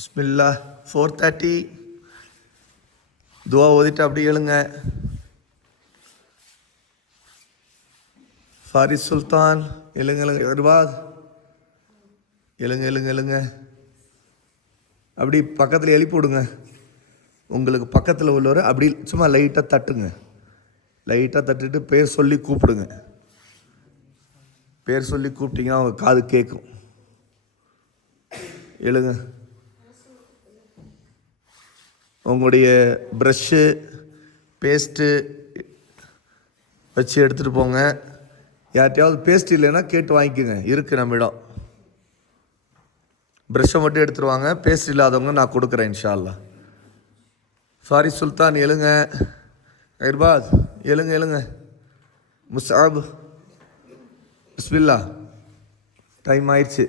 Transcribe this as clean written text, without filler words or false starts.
பிஸ்மில்லா 4:30 துவா ஓதிட்டு அப்படி எழுங்க. ஃபாரிஸ் சுல்தான் எழுங்க எழுங்க. இர்பாத் எழுங்க எழுங்க எழுங்க. அப்படி பக்கத்தில் எழுப்பி விடுங்க. உங்களுக்கு பக்கத்தில் உள்ளவர் அப்படி சும்மா லைட்டாக தட்டுங்க. லைட்டாக தட்டிட்டு பேர் சொல்லி கூப்பிடுங்க. பேர் சொல்லி கூப்பிட்டீங்கன்னா அவங்க காது கேட்கும். எழுங்க. உங்களுடைய ப்ரஷ்ஷு பேஸ்ட்டு வச்சு எடுத்துகிட்டு போங்க. யார்கிட்டையாவது பேஸ்ட் இல்லைன்னா கேட்டு வாங்கிக்கோங்க, இருக்குது நம்மிடம். ப்ரஷ்ஷை மட்டும் எடுத்துருவாங்க, பேஸ்ட் இல்லாதவங்க நான் கொடுக்குறேன் இன்ஷா அல்லாஹ். ஃபாரிஸ் சுல்தான் எழுங்க. இர்பாத் எழுங்க எழுங்க. முஸ்ஆப் பிஸ்மில்லா டைம் ஆயிடுச்சு.